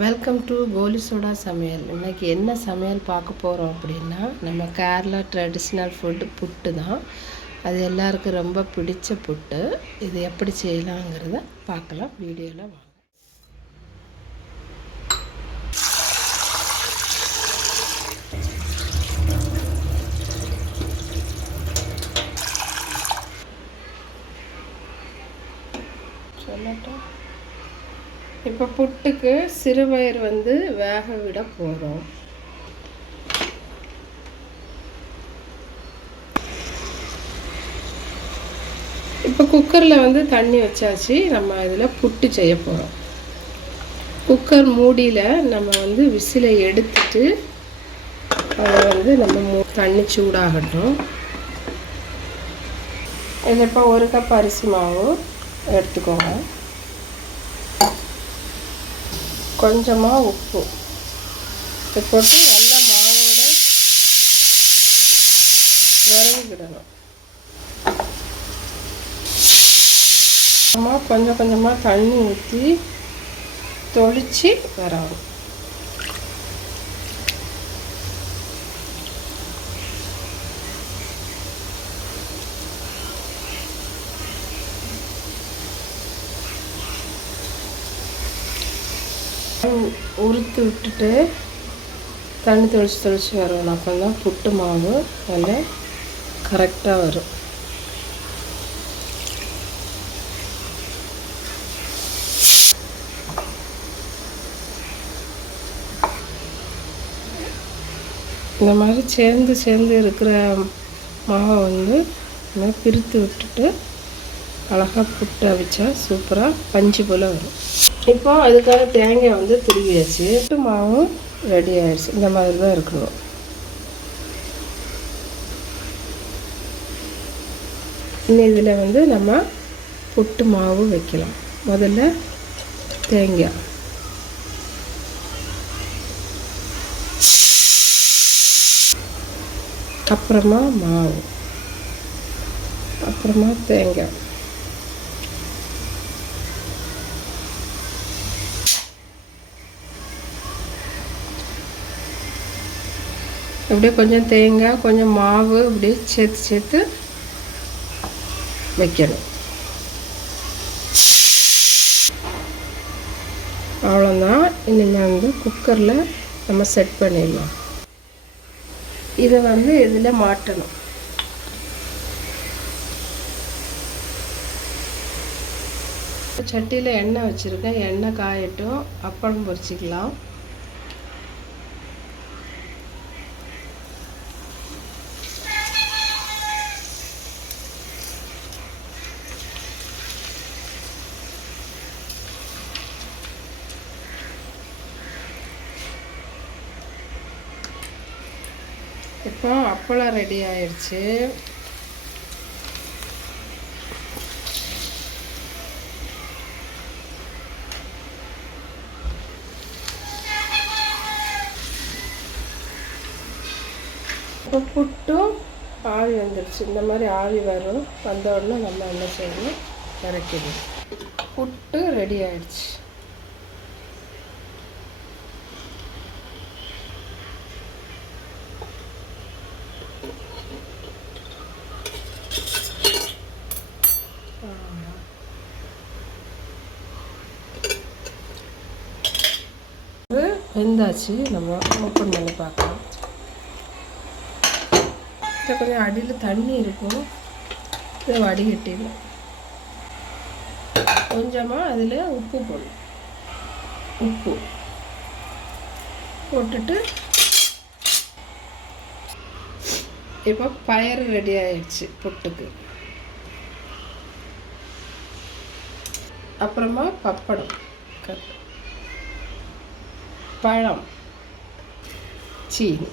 Welcome to Kohli soda சமையல். இன்றைக்கி என்ன சமையல் பார்க்க போகிறோம் அப்படின்னா, நம்ம கேரளா ட்ரெடிஷ்னல் ஃபுட்டு புட்டு தான். அது எல்லாருக்கும் ரொம்ப பிடிச்ச புட்டு. இது எப்படி செய்யலாங்கிறத பார்க்கலாம் வீடியோவில். வாங்க. சொல்லட்டும். இப்போ புட்டுக்கு சிறுபயிர் வேக விட போகிறோம். இப்போ குக்கரில் தண்ணி வச்சாச்சு. நம்ம இதில் புட்டு செய்ய போகிறோம். குக்கர் மூடியில் நம்ம விசிலை எடுத்துட்டு அதை நம்ம தண்ணி சூடாகட்டும். இதில் இப்போ 1 கப் அரிசி மாவு எடுத்துக்கோங்க. கொஞ்சமாக உப்பு போட்டு நல்லா மாவோட விரவிக்கிடணும். கொஞ்சம் கொஞ்சமாக தண்ணி ஊற்றி தொளிச்சு வரணும். உறுத்து விட்டுட்டு தண்ணி தொளிச்சு வரணும். அப்போ தான் புட்டு மாவு நல்லா கரெக்டாக வரும். இந்த மாதிரி சேர்ந்து இருக்கிற மாவை பிரித்து விட்டுட்டு அழகாக புட்டு அவிச்சா சூப்பராக பஞ்சு போல் வரும். இப்போ அதுக்காக தேங்காய் துருவியாச்சு. புட்டு மாவும் ரெடி ஆயிடுச்சு. இந்த மாதிரி தான் இருக்கணும். இன்னும் இதில் நம்ம புட்டு மாவு வைக்கலாம். முதல்ல தேங்காய், அப்புறமா மாவு, அப்புறமா தேங்காய். அப்படியே கொஞ்சம் தேங்காய் கொஞ்சம் மாவு அப்படியே சேர்த்து வைக்கணும். அவ்வளோதான். இனிமேல் குக்கரில் நம்ம செட் பண்ணிடலாம். இதை இதில் மாட்டணும். சட்டியில் எண்ணெய் வச்சுருக்கேன். எண்ணெய் காயட்டும். அப்பளம் பொரிச்சிக்கலாம். இப்போ அப்பளம் ரெடி ஆயிடுச்சு. இப்போ புட்டும் ஆவி வந்துடுச்சு. இந்த மாதிரி ஆவி வரும். வந்த உடனே நம்ம என்ன செய்யணும், இறக்கிடும். புட்டு ரெடி ஆயிடுச்சு. வெந்தாச்சு. நம்ம ஓப்பன் பண்ணி பார்க்கலாம். கொஞ்சம் அடியில் தண்ணி இருக்கும். இதை வடிகட்டிடும். கொஞ்சமாக அதில் உப்பு போடணும். உப்பு போட்டுட்டு இப்போ பயறு ரெடி ஆயிடுச்சு புட்டுக்கு. அப்புறமா பப்படம், பழம், சீனி.